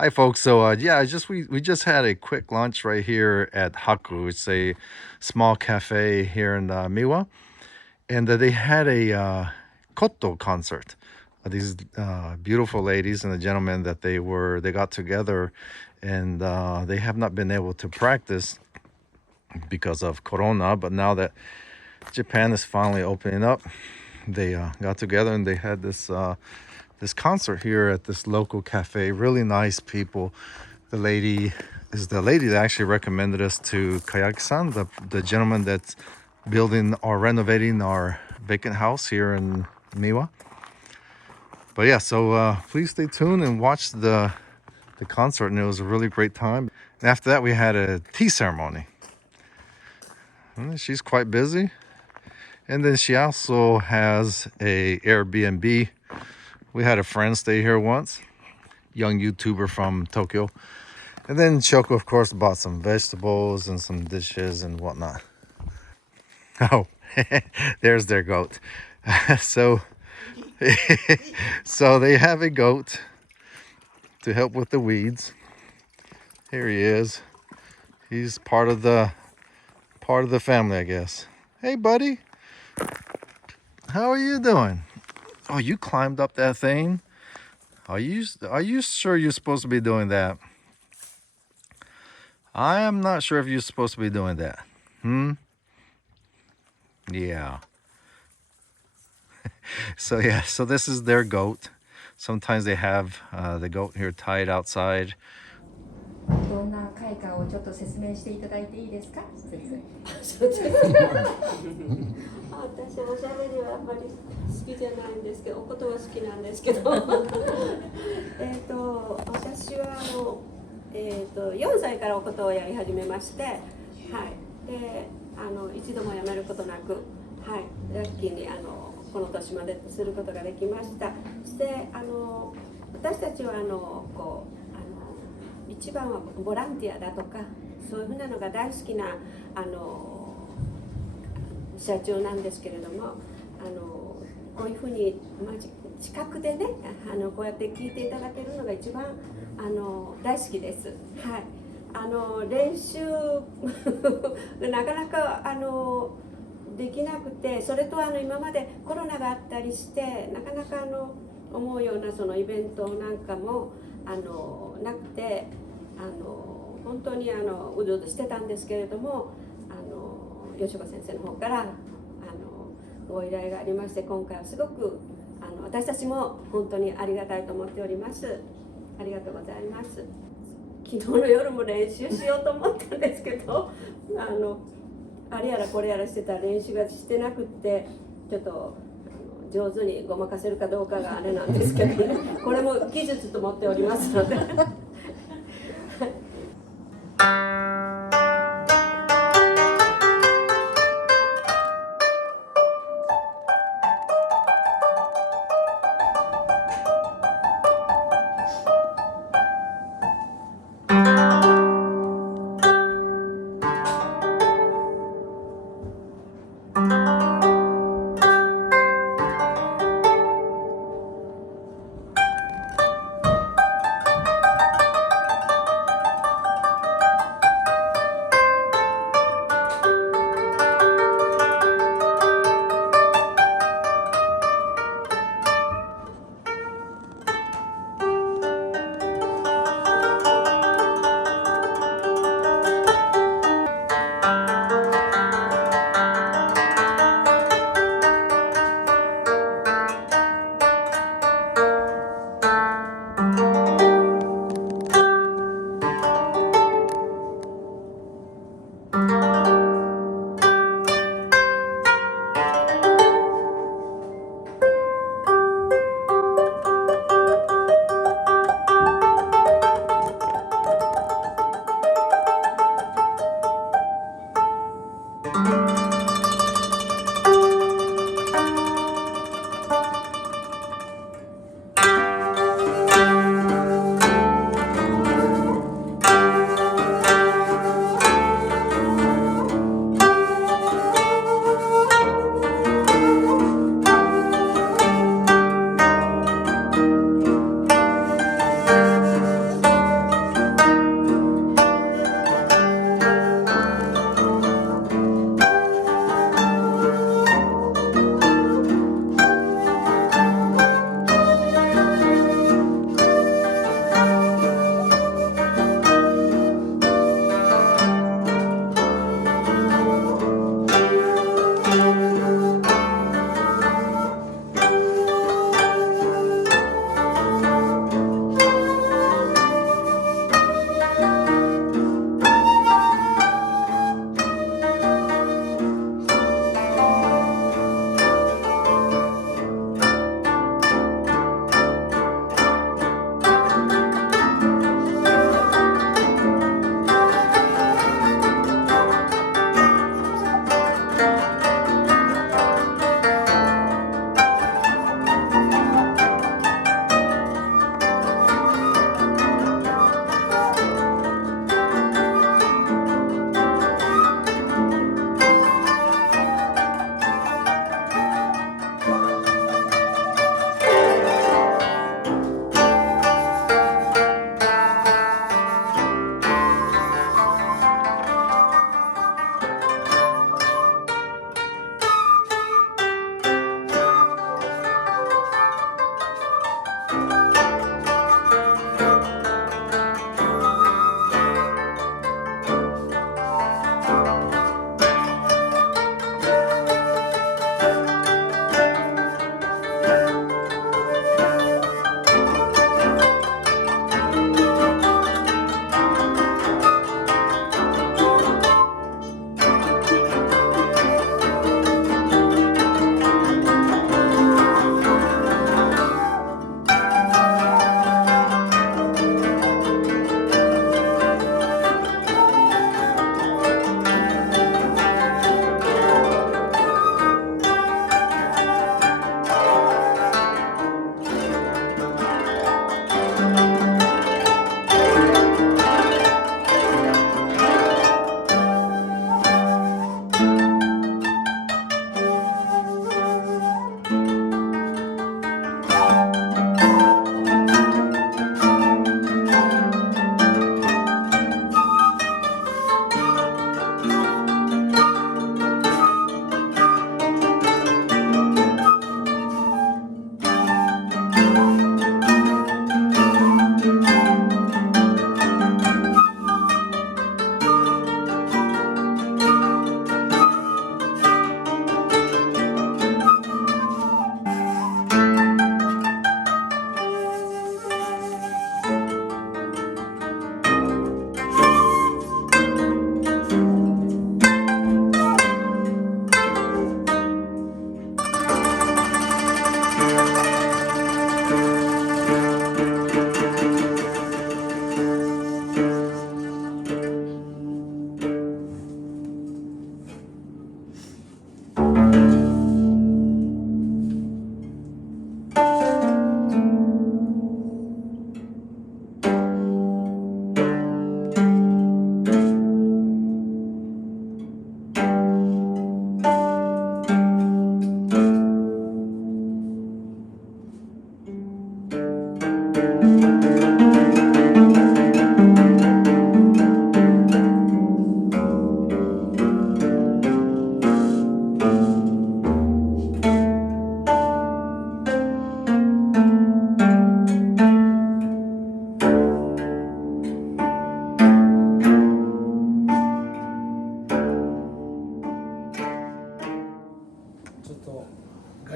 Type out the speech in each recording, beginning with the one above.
Hi, folks. Yeah, we just had a quick lunch right here at Haku. It's a small cafe here in Miwa, and they had a Koto concert. These beautiful ladies and the gentlemen that they got together, and they have not been able to practice because of Corona. But now that Japan is finally opening up, they got together and they had this concert here at this local cafe. Really nice people. The lady that actually recommended us to Kayaki-san, the gentleman that's building or renovating our vacant house here in Miwa. But yeah, so please stay tuned and watch the concert, and it was a really great time. And after that, we had a tea ceremony. She's quite busy, and then she also has a Airbnb. We had a friend stay here once, young YouTuber from Tokyo. And then Choco, of course, bought some vegetables and some dishes and whatnot. Oh, there's their goat. so, so they have a goat to help with the weeds. Here he is. He's part of the family, I guess. Hey, buddy, how are you doing? Oh, you climbed up that thing. Are you sure you're supposed to be doing that? I am not sure if you're supposed to be doing that. Yeah. So yeah, so this is their goat. Sometimes they have the goat here tied outside. どんな会かをちょっと説明していただいていいですか？先生。私おしゃべりはあんまり好きじゃないんですけど、おことは好きなんですけど私は4歳からおことをやり始めまして、はい、で一度もやめることなく、はい、ラッキーにこの年まですることができました。そして私たちは一番はボランティアだとかそういうふうなのが大好きな社長なんですけれども、こういうふうに、近くでねこうやって聞いていただけるのが一番大好きです。はい、練習なかなかできなくて、それと今までコロナがあったりしてなかなか思うようなそのイベントなんかもなくて本当にうずうずしてたんですけれども吉岡先生の方からご依頼がありまして、今回はすごく私たちも本当にありがたいと思っております。ありがとうございます。昨日の夜も練習しようと思ったんですけどあれやらこれやらしてたら練習がしてなくってちょっと上手にごまかせるかどうかがあれなんですけどねこれも技術と思っておりますので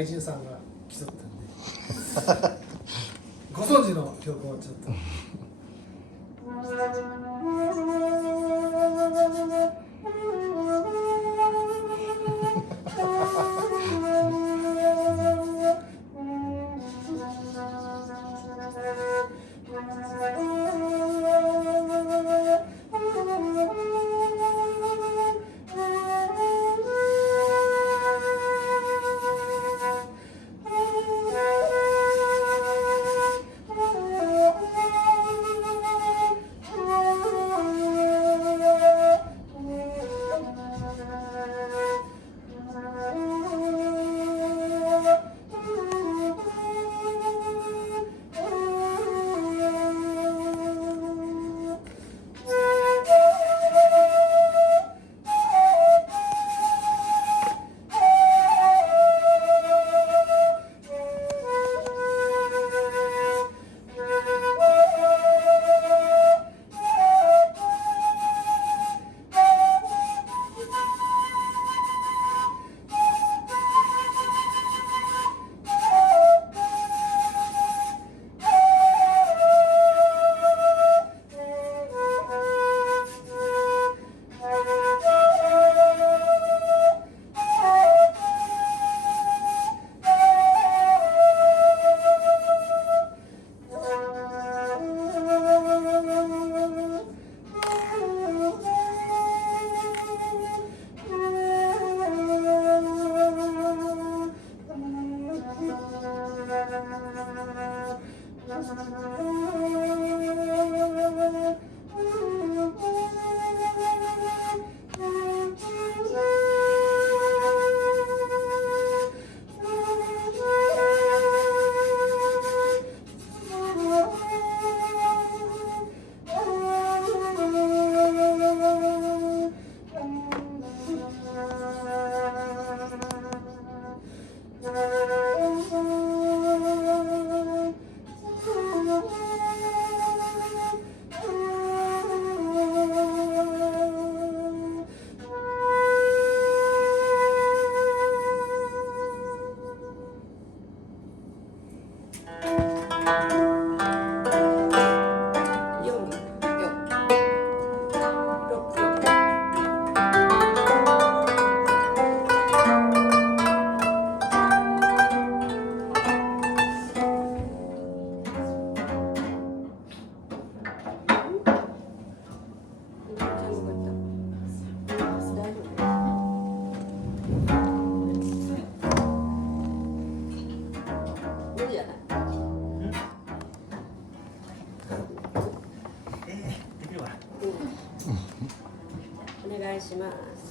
愛人さんが競ったんでご存知の曲をちょっと。お願いします。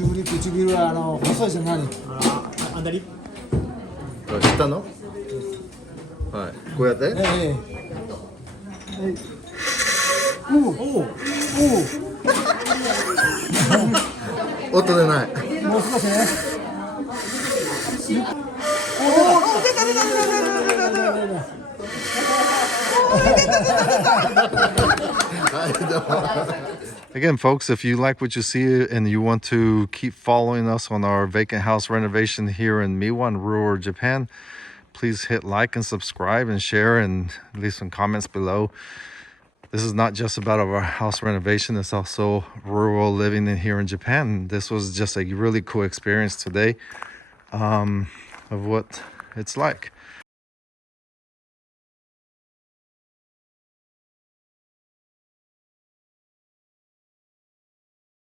唇は細いじゃ何？あんだり下のはいこうやっておおお音出ないおもう少しね。Again, folks, if you like what you see and you want to keep following us on our vacant house renovation here in Miwa in rural Japan, please hit like and subscribe and share and leave some comments below. This is not just about our house renovation, it's also rural living in here in Japan. This was just a really cool experience today of what it's like.